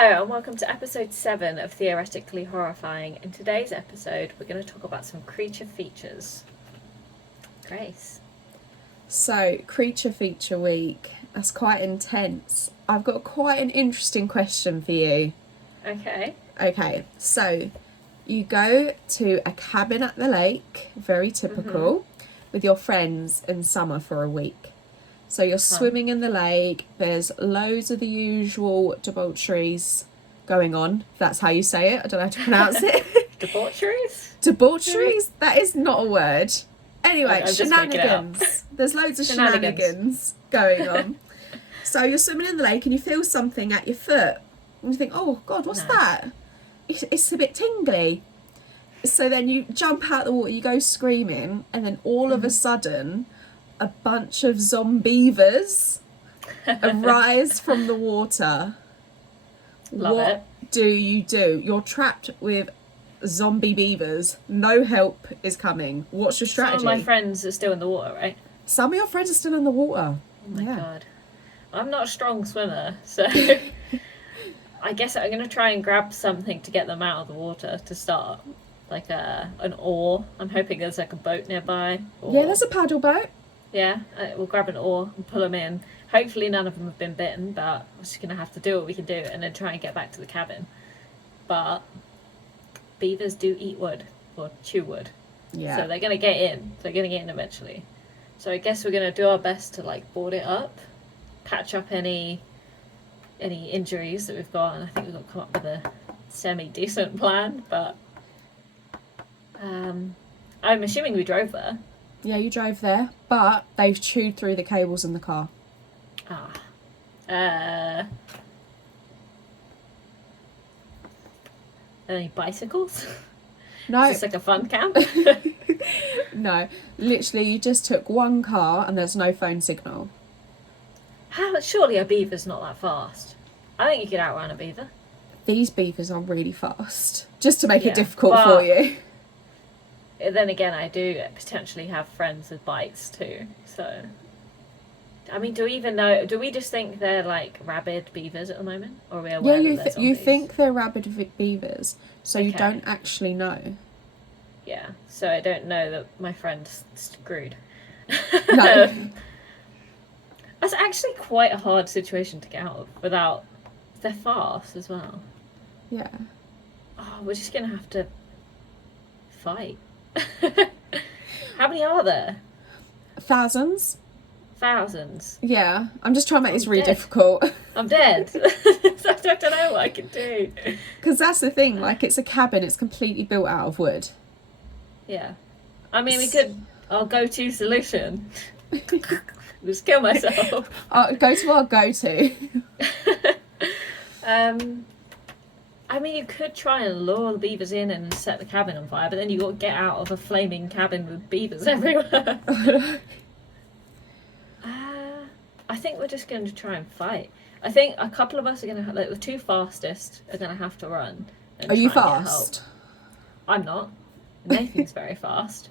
Hello and welcome to episode 7 of Theoretically Horrifying. In today's episode, we're going to talk about some creature features. Grace. So, creature feature week. That's quite intense. I've got quite an interesting question for you. Okay, so you go to a cabin at the lake, very typical, with your friends in summer for a week. So you're swimming in the lake, there's loads of the usual debaucheries going on, if that's how you say it. I don't know how to pronounce it. Debaucheries? Debaucheries? That is not a word. Anyway, I'm shenanigans. There's loads of shenanigans going on. So you're swimming in the lake and you feel something at your foot. And you think, oh God, what's that? It's a bit tingly. So then you jump out the water, you go screaming, and then all of a sudden, a bunch of zombievers arise from the water. What do you do? You're trapped with zombie beavers. No help is coming. What's your strategy? Some of my friends are still in the water, right? Some of your friends are still in the water. Oh my God. I'm not a strong swimmer, so I guess I'm going to try and grab something to get them out of the water to start. Like an oar. I'm hoping there's like a boat nearby. Yeah, there's a paddle boat. Yeah, we'll grab an oar and pull them in. Hopefully none of them have been bitten, but we're just going to have to do what we can do and then try and get back to the cabin. But beavers do eat wood, or chew wood. Yeah. So they're going to get in. They're going to get in eventually. So I guess we're going to do our best to like board it up, patch up any injuries that we've got, and I think we've got to come up with a semi-decent plan, but I'm assuming we drove there. Yeah, you drove there, but they've chewed through the cables in the car. Any bicycles? No. Is this like a fun camp? No, literally you just took one car and there's no phone signal. Surely a beaver's not that fast. I think you could outrun a beaver. These beavers are really fast, just to make it difficult for you. Then again, I do potentially have friends with bikes too, so I mean, do we even know? Do we just think they're like rabid beavers at the moment, or are we aware that they're zombies? You think they're rabid beavers, so you don't actually know. Yeah, so I don't know that my friend's screwed. No. That's actually quite a hard situation to get out of without. They're fast as well. Yeah. Oh, we're just gonna have to fight. How many are there? Thousands. Yeah, I'm just trying to make this really difficult. I'm dead. I don't know what I can do. Because that's the thing, like it's a cabin, it's completely built out of wood. Yeah. I mean, we could, our go-to solution, just kill myself. Go to our go-to. I mean, you could try and lure the beavers in and set the cabin on fire, but then you've got to get out of a flaming cabin with beavers everywhere. I think we're just going to try and fight. I think a couple of us are going to, like the two fastest are going to have to run. Are you fast? I'm not. Nathan's very fast.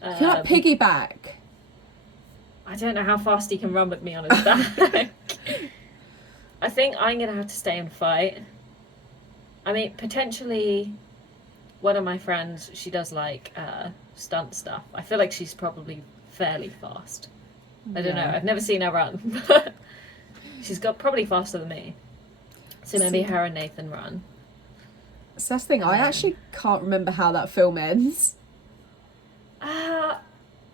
Can I piggyback? I don't know how fast he can run with me on his back. I think I'm going to have to stay and fight. I mean, potentially one of my friends, she does like stunt stuff. I feel like she's probably fairly fast. I don't know. I've never seen her run. But she's got probably faster than me. So maybe her and Nathan run. So that's the thing. I actually can't remember how that film ends. Well,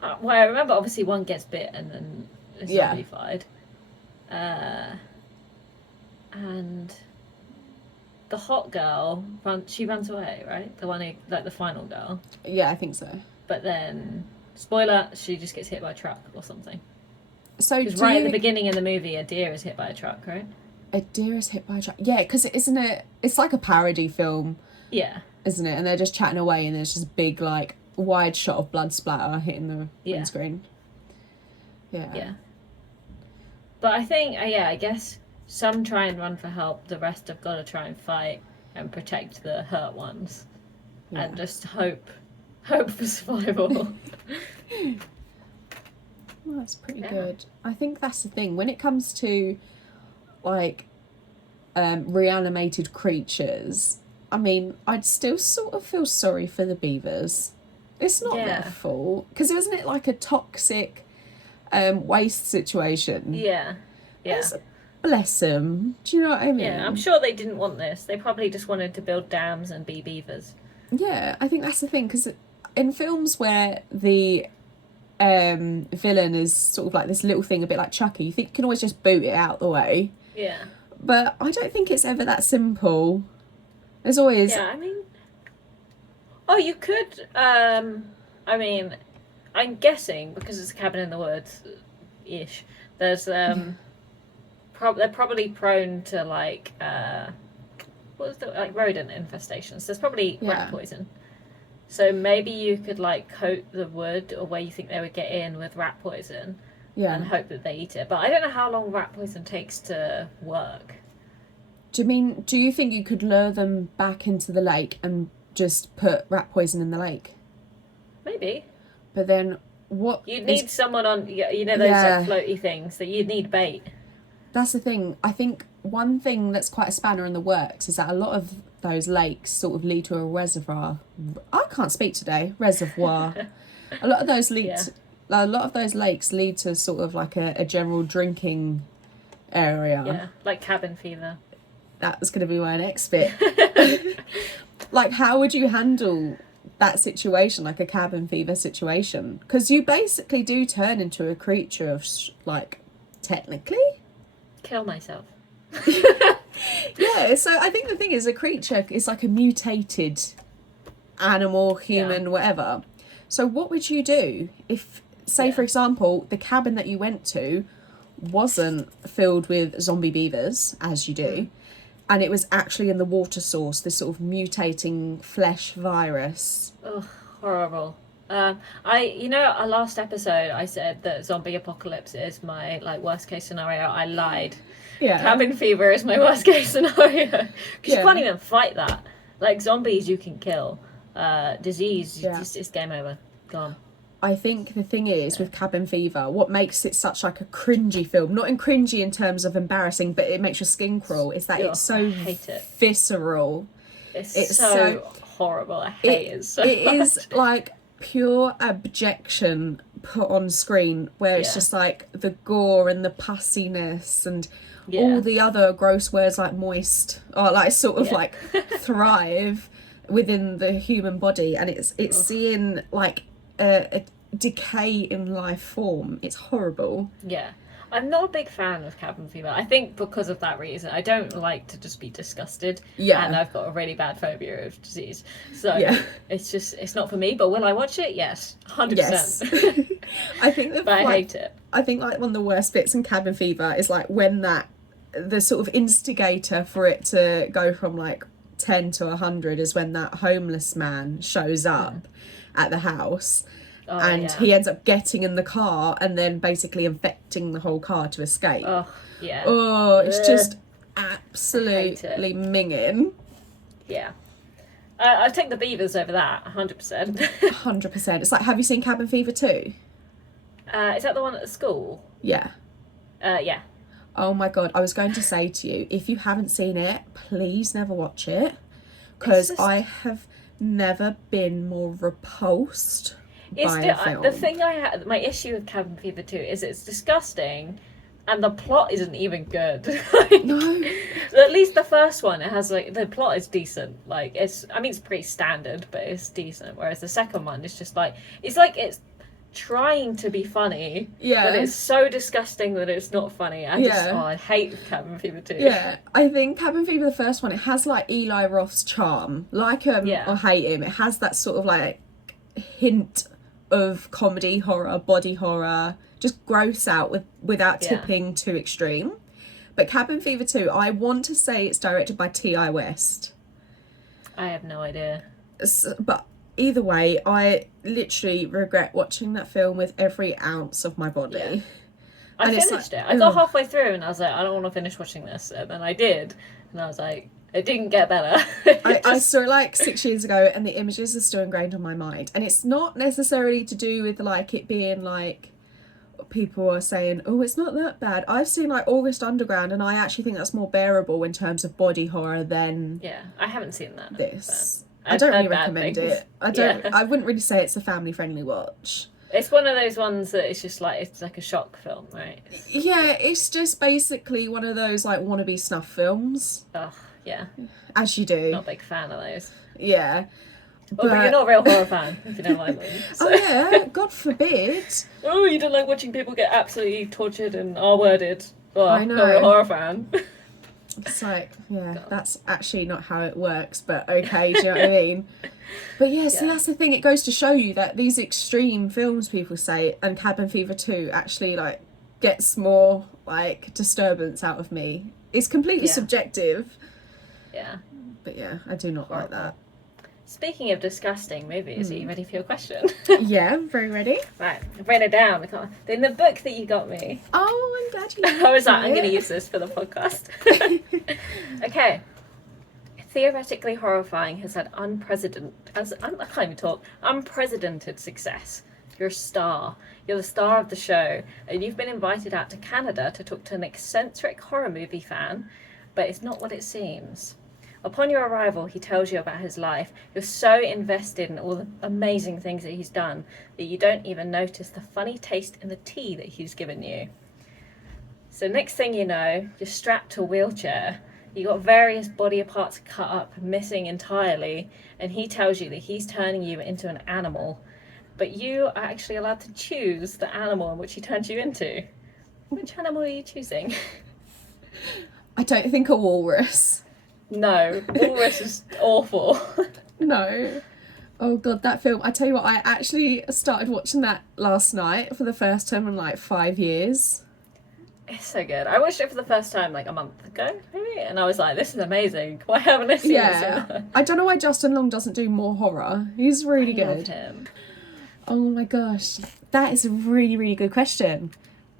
I remember obviously one gets bit and then is zombified. And the hot girl, she runs away, right? The one who, like the final girl. Yeah, I think so. But then, spoiler, she just gets hit by a truck or something. So because right at the beginning of the movie, a deer is hit by a truck, right? A deer is hit by a truck. Yeah, because it's like a parody film. Yeah. Isn't it? And they're just chatting away and there's just big, like, wide shot of blood splatter hitting the windscreen. Yeah. Yeah. But I think, I guess some try and run for help. The rest have got to try and fight and protect the hurt ones. Yeah. And just hope for survival. Well, that's pretty good. I think that's the thing. When it comes to, like, reanimated creatures, I mean, I'd still sort of feel sorry for the beavers. It's not their fault. Because isn't it like a toxic waste situation? Yeah. Bless them. Do you know what I mean? Yeah, I'm sure they didn't want this. They probably just wanted to build dams and be beavers. Yeah, I think that's the thing. Because in films where the villain is sort of like this little thing, a bit like Chucky, you think you can always just boot it out the way. Yeah. But I don't think it's ever that simple. There's always... Yeah, I mean... Oh, you could... I mean, I'm guessing, because it's a cabin in the woods-ish, there's... they're probably prone to, like... like, rodent infestations. There's probably rat poison. So maybe you could, like, coat the wood or where you think they would get in with rat poison and hope that they eat it. But I don't know how long rat poison takes to work. Do you think you could lure them back into the lake and just put rat poison in the lake? Maybe. But then what... You'd need someone on, those like floaty things, that you'd need bait. That's the thing. I think one thing that's quite a spanner in the works is that a lot of those lakes sort of lead to a reservoir. I can't speak today. Reservoir. A lot of those a lot of those lakes lead to sort of like a general drinking area. Yeah, like cabin fever. That was going to be my next bit. Like, how would you handle that situation, like a cabin fever situation? Because you basically do turn into a creature of, like, technically? Kill myself. Yeah, so I think the thing is, a creature is like a mutated animal, human, whatever. So what would you do if, say, for example, the cabin that you went to wasn't filled with zombie beavers, as you do, and it was actually in the water source, this sort of mutating flesh virus? Ugh, horrible. Our last episode I said that zombie apocalypse is my, like, worst case scenario. I lied. Yeah. Cabin fever is my worst case scenario. Because you can't even fight that. Like, zombies you can kill. Disease, it's game over. Gone. I think the thing is, with cabin fever, what makes it such like a cringy film, not in cringy in terms of embarrassing, but it makes your skin crawl, is that it's so visceral. It's so horrible. I hate it so much. It is like pure abjection put on screen, where it's just like the gore and the pussiness and all the other gross words like moist, or like sort of like thrive within the human body, and it's seeing like a decay in life form. It's horrible. Yeah. I'm not a big fan of cabin fever. I think because of that reason. I don't like to just be disgusted. Yeah. And I've got a really bad phobia of disease. So it's not for me. But will I watch it? Yes. 100%. Yes. I think that, but I hate it. I think like one of the worst bits in cabin fever is like when the sort of instigator for it to go from like 10 to 100 is when that homeless man shows up at the house. And he ends up getting in the car and then basically infecting the whole car to escape. Oh, yeah. Oh, it's just absolutely minging. Yeah. I'd take the beavers over that, 100%. 100%. It's like, have you seen Cabin Fever 2? Is that the one at the school? Yeah. Yeah. Oh my God, I was going to say to you, if you haven't seen it, please never watch it. Because I have never been more repulsed. The thing my issue with Cabin Fever 2 is it's disgusting and the plot isn't even good. No. At least the first one, it has like, the plot is decent. Like, it's pretty standard, but it's decent. Whereas the second one is just like, it's trying to be funny, but it's so disgusting that it's not funny. I hate Cabin Fever 2. Yeah, I think Cabin Fever, the first one, it has like Eli Roth's charm. Like him or hate him, it has that sort of like hint of comedy, horror, body horror, just gross out without tipping too extreme. But Cabin Fever 2, I want to say it's directed by T.I. West. I have no idea. But either way, I literally regret watching that film with every ounce of my body. Yeah. I finished it. I got halfway through and I was like, I don't want to finish watching this. And then I did. And I was like, it didn't get better. I saw it like 6 years ago and the images are still ingrained on my mind. And it's not necessarily to do with like it being like people are saying, oh, it's not that bad. I've seen like August Underground, and I actually think that's more bearable in terms of body horror than I haven't seen that. This. I don't really recommend it. I wouldn't really say it's a family friendly watch. It's one of those ones that it's just like, it's like a shock film, right? Yeah, it's just basically one of those like wannabe snuff films. Oh, yeah. As you do. Not a big fan of those. Yeah. But you're not a real horror fan if you don't like them. So. Oh yeah, God forbid. Oh, you don't like watching people get absolutely tortured and R-worded. Oh, I know. Not a real horror fan. It's like, yeah, God. That's actually not how it works, but okay, do you know what I mean? But yeah, so that's the thing, it goes to show you that these extreme films people say, and Cabin Fever 2 actually like gets more like disturbance out of me. It's completely subjective. Yeah. But yeah, I do not like that. Speaking of disgusting movies, are you ready for your question? Yeah, I'm very ready. Right, I've written it down. In the book that you got me. Oh, I'm glad you liked I was like, I'm going to use this for the podcast. Okay. Theoretically Horrifying has had unprecedented success. You're a star. You're the star of the show, and you've been invited out to Canada to talk to an eccentric horror movie fan, but it's not what it seems. Upon your arrival, he tells you about his life. You're so invested in all the amazing things that he's done that you don't even notice the funny taste in the tea that he's given you. So next thing you know, you're strapped to a wheelchair. You got various body parts cut up, missing entirely, and he tells you that he's turning you into an animal. But you are actually allowed to choose the animal in which he turns you into. Which animal are you choosing? I don't think a walrus. No, walrus is awful. No. Oh God, that film. I tell you what, I actually started watching that last night for the first time in like 5 years. It's so good. I watched it for the first time like a month ago, maybe, and I was like, this is amazing. Why haven't I seen this? I don't know why Justin Long doesn't do more horror. He's really good. I love him. Oh my gosh. That is a really, really good question.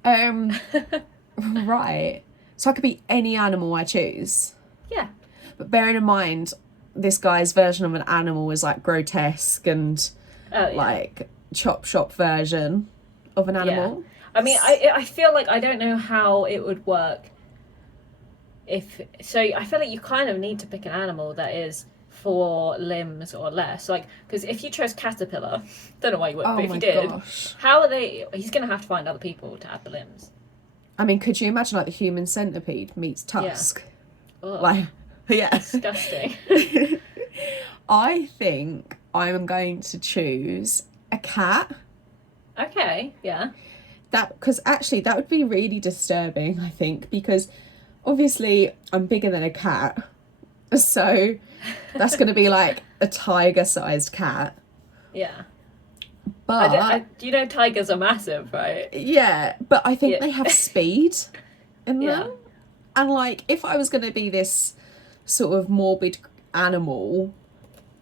Right. So I could be any animal I choose. Yeah. But bearing in mind, this guy's version of an animal is like grotesque and like chop shop version of an animal. Yeah. I mean, I feel like I don't know how it would work I feel like you kind of need to pick an animal that is 4 limbs or less. Like, because if you chose caterpillar, don't know why you would, but if you did, how are they? He's going to have to find other people to add the limbs. I mean, could you imagine like the human centipede meets Tusk? Yeah. Like, yeah. Disgusting. I think I'm going to choose a cat. Okay, yeah. Because actually that would be really disturbing, I think, because obviously I'm bigger than a cat, so that's going to be like a tiger-sized cat. Yeah. But you know tigers are massive, right? Yeah, but I think they have speed in them. And like, if I was going to be this sort of morbid animal,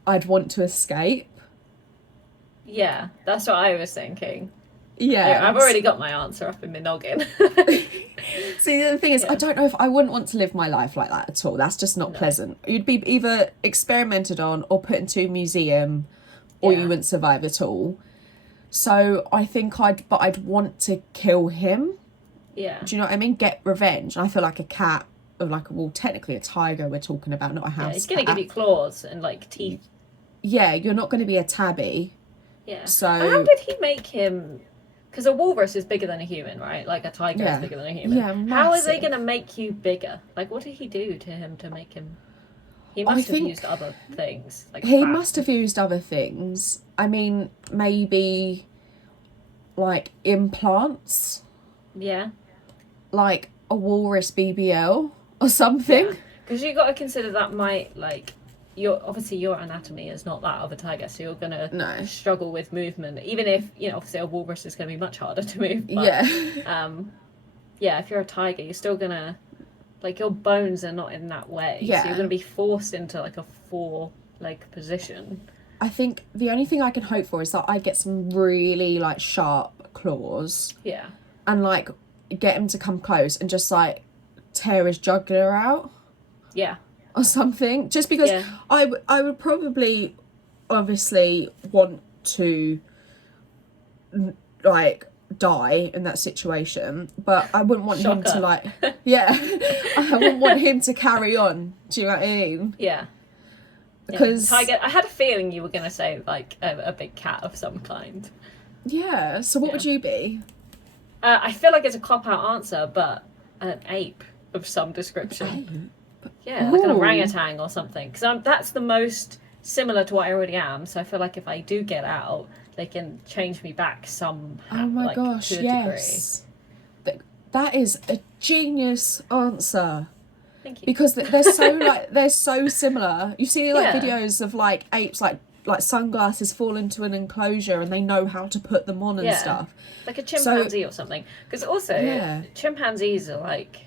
I'd want to escape. Yeah, that's what I was thinking. Yeah. I've already got my answer up in my noggin. See, the thing is, I don't know if I wouldn't want to live my life like that at all. That's just not pleasant. You'd be either experimented on or put into a museum, or you wouldn't survive at all. So I think I'd want to kill him. Yeah. Do you know what I mean? Get revenge. And I feel like a cat, or like, well, technically a tiger we're talking about, not a house cat. He's going to give you claws and like teeth. Yeah, you're not going to be a tabby. Yeah. So how did he make him? Because a walrus is bigger than a human, right? Like a tiger is bigger than a human. Yeah, massive. How are they going to make you bigger? Like, what did he do to him to make him? He must have used other things. Like he must have used other things. I mean, maybe like implants. Yeah. Like a walrus BBL or something. Because you got to consider that might like. Your anatomy is not that of a tiger, so you're gonna struggle with movement. Even if obviously a walrus is gonna be much harder to move. But, if you're a tiger, you're still gonna your bones are not in that way. Yeah. So you're gonna be forced into like a 4-leg position. I think the only thing I can hope for is that I get some really like sharp claws. Yeah. And like get him to come close and just like tear his jugular out. Yeah. Or something, just because I would probably obviously want to like die in that situation, but I wouldn't want him Shocker. to like, yeah, I wouldn't want him to carry on. Do you know what I mean? Yeah. Because Tiger. I had a feeling you were going to say like a big cat of some kind. yeah. So what would you be? I feel like it's a cop-out answer, but an ape of some description. Yeah, like an orangutan or something. Because that's the most similar to what I already am. So I feel like if I do get out, they can change me back somehow. Oh my like, gosh, to a yes. That is a genius answer. Thank you. Because they're so similar. You see like videos of like apes like sunglasses fall into an enclosure and they know how to put them on and stuff. Like a chimpanzee or something. Because also chimpanzees are like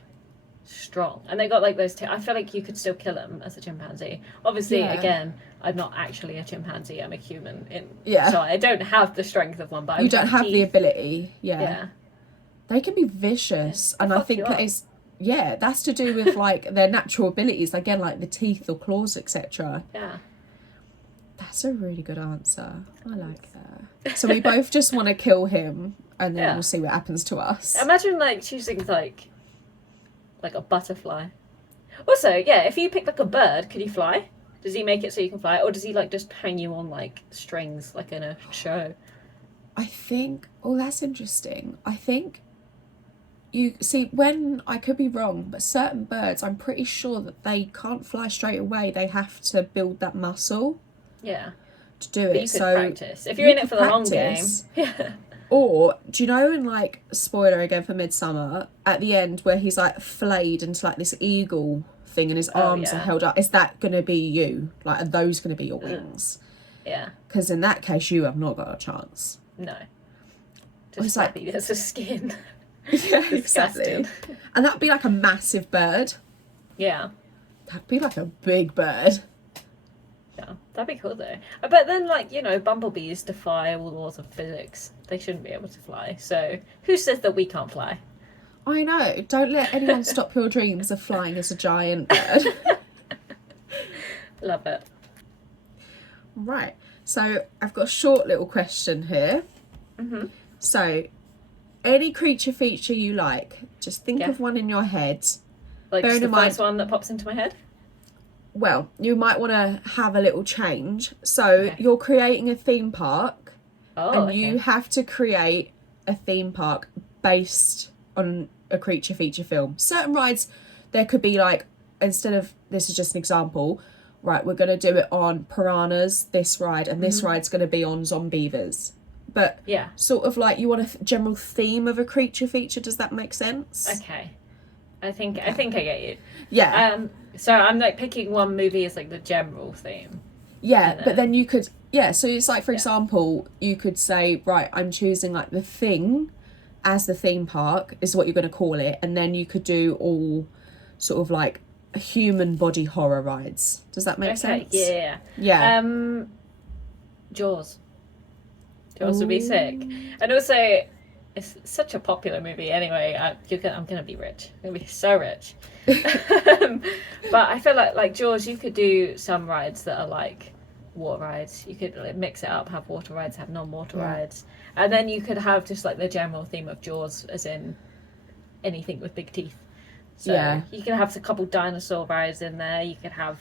strong and they got like those I feel like you could still kill them as a chimpanzee. Obviously, again, I'm not actually a chimpanzee. I'm a human. So I don't have the strength of one, but you don't have the ability. Yeah. They can be vicious, and I think that is that's to do with like their natural abilities. Again, like the teeth or claws, etc. Yeah. That's a really good answer. I like that. So we both just want to kill him, and then we'll see what happens to us. Imagine like choosing like a butterfly. Also, if you pick like a bird, could he fly? Does he make it so you can fly, or does he like just hang you on like strings like in a show? I think. Oh, that's interesting. I think. You see, when I could be wrong, but certain birds, I'm pretty sure that they can't fly straight away. They have to build that muscle. Yeah. To do it. But you could practice if you're in it for the long game. Yeah. Or do you know in like spoiler again for Midsummer at the end where he's like flayed into like this eagle thing and his arms are held up? Is that going to be you? Like, are those going to be your wings? Yeah. Because in that case, you have not got a chance. No. Just like there's a skin. Yeah, exactly. And that'd be like a massive bird. Yeah. That'd be like a big bird. Yeah, that'd be cool though. But then, like, bumblebees defy all the laws of physics. They shouldn't be able to fly. So who says that we can't fly? I know. Don't let anyone stop your dreams of flying as a giant bird. Love it. Right. So I've got a short little question here. Mm-hmm. So, any creature feature you like, just think of one in your head. Like just the first one that pops into my head? Well, you might want to have a little change. So you're creating a theme park, and you have to create a theme park based on a creature feature film. Certain rides, there could be like, instead of, this is just an example, right, we're going to do it on piranhas, this ride, and this ride's going to be on zombievers. But sort of like you want a general theme of a creature feature. Does that make sense? Okay. I think I get you. Yeah. So I'm like picking one movie as like the general theme. Yeah, but then you could so it's like, for example, you could say, right, I'm choosing like the Thing as the theme park is what you're going to call it, and then you could do all sort of like human body horror rides. Does that make sense? Yeah. Jaws. Jaws would be sick. And also, it's such a popular movie anyway. I'm going to be rich. I'm going to be so rich. But I feel like Jaws, you could do some rides that are like water rides. You could like, mix it up, have water rides, have non-water rides. And then you could have just like the general theme of Jaws, as in anything with big teeth. So you could have a couple dinosaur rides in there. You could have,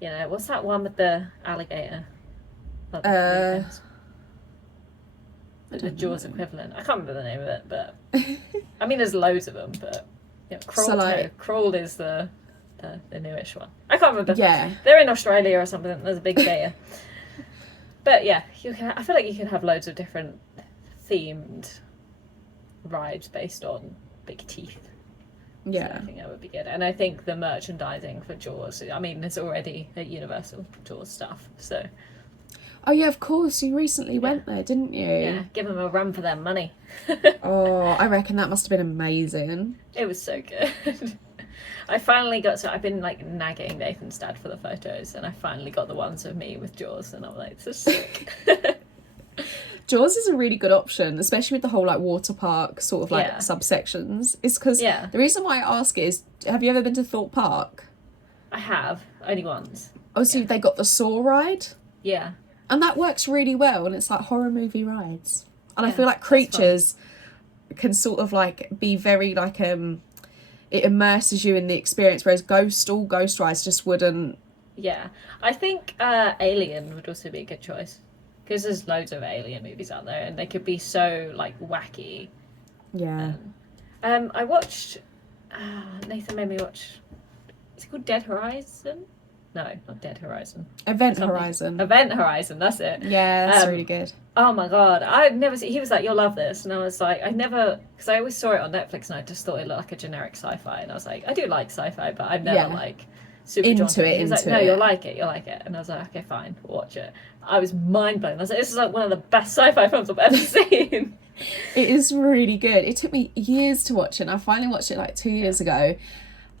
what's that one with the alligator? The Jaws equivalent. I can't remember the name of it, but I mean, there's loads of them. But Crawl is the newish one. I can't remember. Yeah, they're in Australia or something. There's a big bear. But I feel like you can have loads of different themed rides based on big teeth. Yeah, so I think that would be good. And I think the merchandising for Jaws, I mean, there's already a Universal Jaws stuff, so. Oh yeah, of course. You recently went there, didn't you? Yeah, give them a run for their money. Oh, I reckon that must have been amazing. It was so good. I finally I've been like nagging Nathan's dad for the photos, and I finally got the ones of me with Jaws, and I'm like, this is sick. Jaws is a really good option, especially with the whole like water park sort of like subsections. It's because the reason why I ask is, have you ever been to Thorpe Park? I have, only once. Oh, so they got the Saw ride? Yeah. And that works really well, and it's like horror movie rides. And I feel like creatures, can sort of like be very like it immerses you in the experience, whereas Ghost rides just wouldn't. Yeah, I think Alien would also be a good choice because there's loads of Alien movies out there, and they could be so like wacky. Yeah. I watched. Nathan made me watch. Is it called Dead Horizon? No, not Dead Horizon. Event Horizon. Event Horizon. That's it. Yeah, that's really good. Oh my god, I'd never seen. He was like, "You'll love this," and I was like, "I never," because I always saw it on Netflix, and I just thought it looked like a generic sci-fi, and I was like, "I do like sci-fi, but I'm never like super drawn to it." He was like, "No, you'll like it, and I was like, "Okay, fine, we'll watch it." I was mind blown. I was like, "This is like one of the best sci-fi films I've ever seen." It is really good. It took me years to watch it, and I finally watched it like 2 years ago.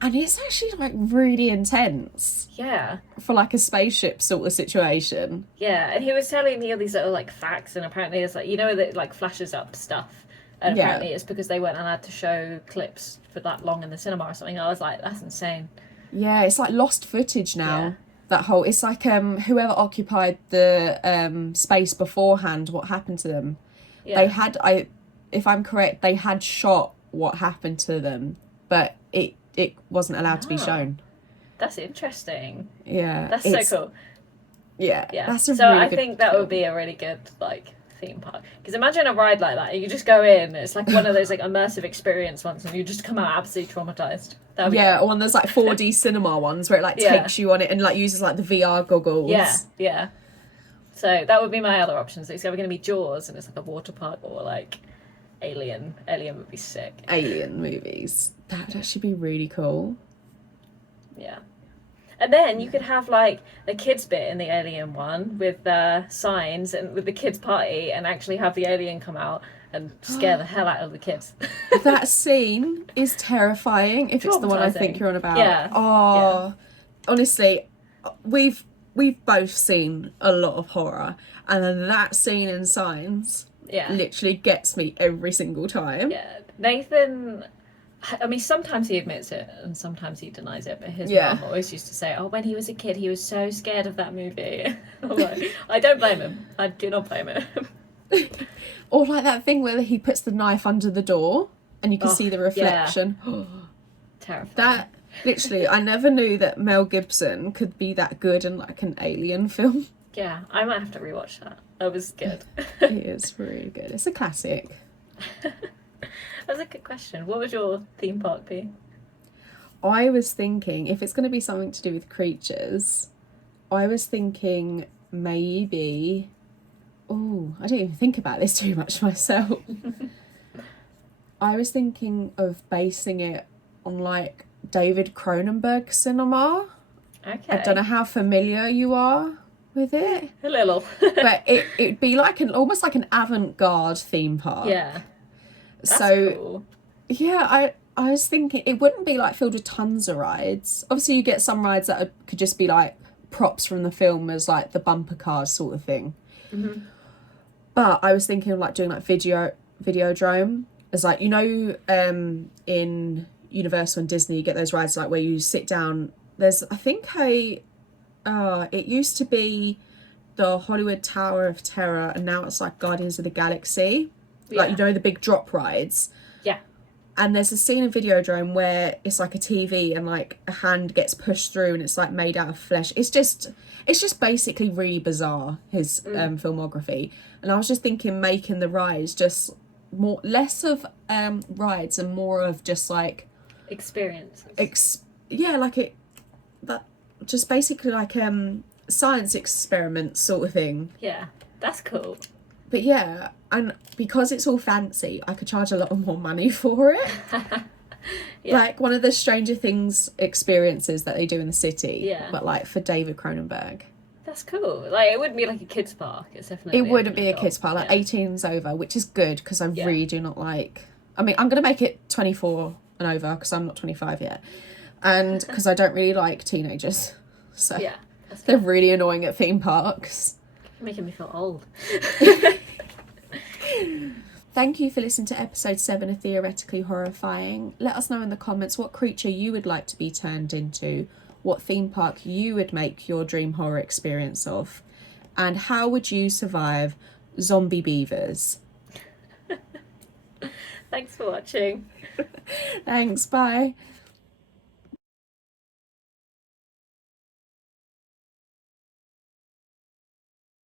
And it's actually like really intense. Yeah. For like a spaceship sort of situation. Yeah, and he was telling me all these little like facts, and apparently it's like, you know, that it like flashes up stuff. And apparently it's because they weren't allowed to show clips for that long in the cinema or something. I was like, that's insane. Yeah, it's like lost footage now. Yeah. That whole, it's like whoever occupied the space beforehand, what happened to them. Yeah. They had, if I'm correct, they had shot what happened to them, but it wasn't allowed to be shown. That's interesting. Yeah. That's so cool. Yeah. Yeah. That's a so really I good think that film would be a really good, like, theme park. Because imagine a ride like that. You just go in, it's like one of those, like, immersive experience ones, and you just come out absolutely traumatized. Yeah, or one of those, like, 4D cinema ones where it, like, takes you on it and, like, uses, like, the VR goggles. Yeah. So that would be my other options. It's either going to be Jaws, and it's like a water park, or, like, Alien. Alien would be sick. Alien movies. That would actually be really cool. Yeah. And then you could have like the kids bit in the Alien one with signs and with the kids party, and actually have the alien come out and scare the hell out of the kids. That scene is terrifying if it's the one I think you're on about. Yeah. Oh, yeah. Honestly, we've both seen a lot of horror, and then that scene in Signs literally gets me every single time. Yeah. Nathan, I mean, sometimes he admits it and sometimes he denies it, but his mum always used to say, "Oh, when he was a kid, he was so scared of that movie." I'm like, I don't blame him. I do not blame him. Or like that thing where he puts the knife under the door and you can see the reflection. Yeah. Terrifying. That, literally, I never knew that Mel Gibson could be that good in like an Alien film. Yeah, I might have to rewatch that. That was good. It is really good. It's a classic. That's a good question. What would your theme park be? I was thinking, if it's going to be something to do with creatures, I was thinking maybe... Oh, I didn't even think about this too much myself. I was thinking of basing it on, like, David Cronenberg cinema. Okay. I don't know how familiar you are with it. A little. But it'd be like almost like an avant-garde theme park. Yeah. That's cool. Yeah, I was thinking it wouldn't be like filled with tons of rides. Obviously, you get some rides that could just be like props from the film, as like the bumper cars sort of thing. Mm-hmm. But I was thinking of like doing like Videodrome, as like, you know, in Universal and Disney, you get those rides like where you sit down. There's, I think it used to be the Hollywood Tower of Terror, and now it's like Guardians of the Galaxy. Like, you know, the big drop rides. Yeah. And there's a scene in Videodrome where it's like a TV and like a hand gets pushed through and it's like made out of flesh. It's just basically really bizarre, his filmography. And I was just thinking making the rides just less of rides and more of just like experiences. Just basically like science experiments sort of thing. Yeah, that's cool. But yeah, and because it's all fancy, I could charge a lot more money for it. Yeah. Like one of the Stranger Things experiences that they do in the city. Yeah. But like for David Cronenberg. That's cool. Like, it wouldn't be like a kids park. It's definitely. It wouldn't be a kids park. Like 18's over, which is good because I really do not like. I mean, I'm gonna make it 24 and over because I'm not 25 yet, and because I don't really like teenagers. So they're really annoying at theme parks. You're making me feel old. Thank you for listening to episode 7 of Theoretically Horrifying. Let us know in the comments what creature you would like to be turned into, what theme park you would make your dream horror experience of, and how would you survive zombie beavers? Thanks for watching. Thanks, bye.